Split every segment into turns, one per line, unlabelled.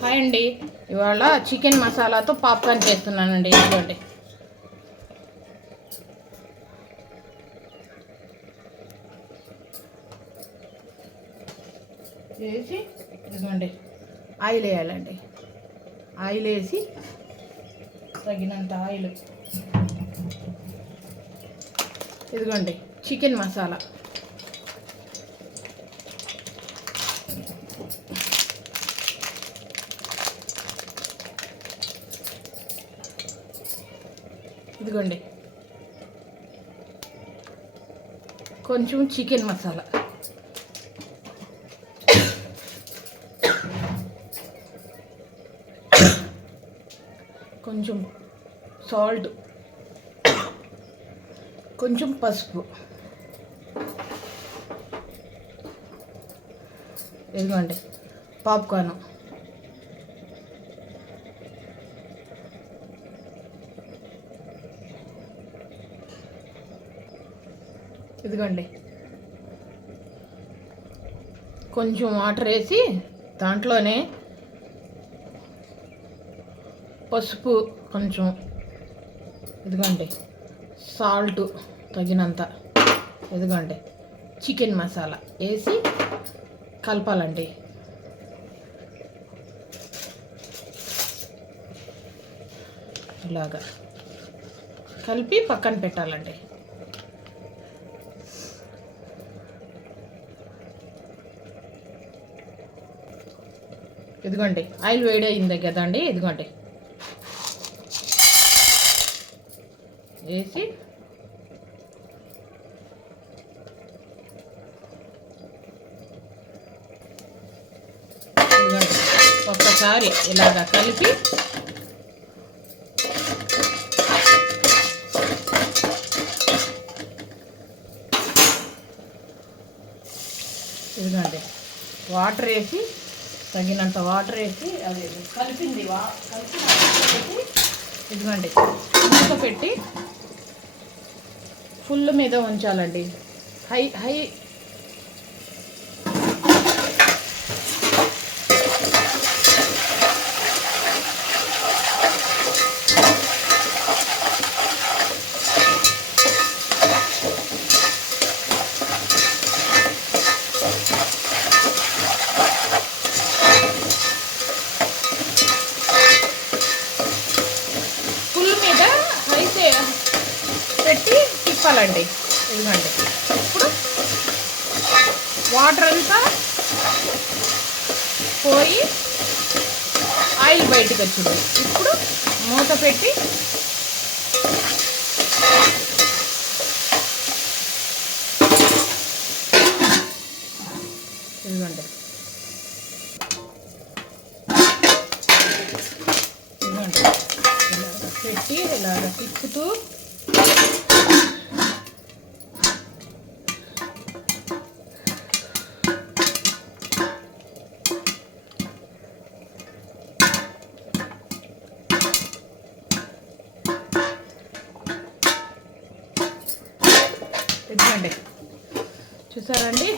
Hi అండి. ఇవాళ chicken మసాలాతో పాప్కార్న్ చేస్తున్నానండి. ఇదిగోండి. వేసి ఇదిగోండి. ఆయిల్ వేయాలండి. ఆయిల్ వేసి తగినంత ఆయిల్. ఇదిగోండి చికెన్ మసాలా. ఇదిగోండి. కొంచెం చికెన్ మసాలా. కొంచెం సాల్ట్. కొంచెం పసుపు. ఇదిగోండి. పాప్కార్న్. ఇదిగోండి. కొంచెం వాటర్ వేసి దాంట్లోనే పసుపు కొంచెం ఇదిగోండి. సాల్ట్ తగినంత ఇదిగోండి. చికెన్ మసాలా వేసి కలపాలండి. ఇలాగా కలిపి పక్కన పెట్టాలండి. ఇదిగోండి ఆయిల్ వేడయింది కదండి ఇదిగోండి. వేసి ఒక్కసారి ఇలాగ కలిపి ఇదిగోండి వాటర్ వేసి తగినంత వాటర్ వేసి అది కలిపింది కలిపి ఇదిగోండి మూత పెట్టి ఫుల్ మీద ఉంచాలండి. హై హై ఫుల్ మీద హై చే- పెట్టి తిప్పాలండి. ఇదిగండి. ఇప్పుడు వాటర్ అంతా పోయి ఆయిల్ బయటకు వచ్చింది. ఇప్పుడు మూత పెట్టి ఇదిగోండి. ఇదిగోండి. ఇలాగ పెట్టి ఇలాగ తిప్పుతూ చూసారండి?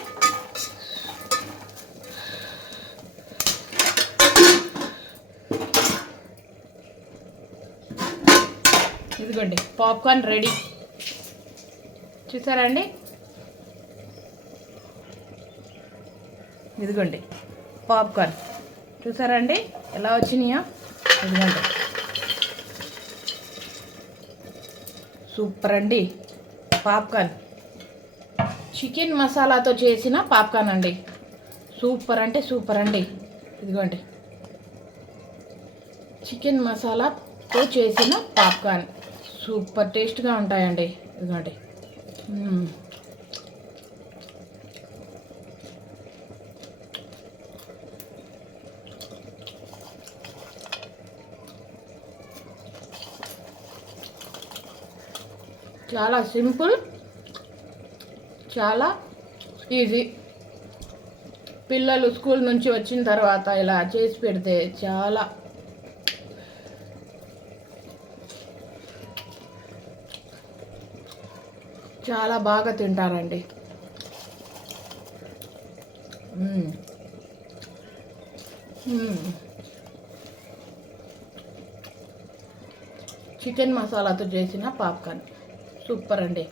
ఇదిగోండి పాప్కార్న్ రెడీ. చూసారండి? ఇదిగోండి పాప్కార్న్. చూసారండి? ఎలా వచ్చినాయో? ఇదిగోండి. సూపర్ అండి పాప్కార్న్. చికెన్ మసాలాతో చేసిన పాప్కార్న్ అండి. సూపర్ అంటే సూపర్ అండి. ఇదిగోండి. చికెన్ మసాలాతో చేసిన పాప్కార్న్. సూపర్ టేస్ట్గా ఉంటాయండి. ఇదిగోండి. చాలా సింపుల్ చాలా ఈజీ పిల్లలు స్కూల్ నుంచి వచ్చిన తర్వాత ఇలా చేసి పెడితే చాలా చాలా బాగా తింటారండి. చికెన్ మసాలాతో చేసిన పాప్కార్న్. సూపర్ అండి.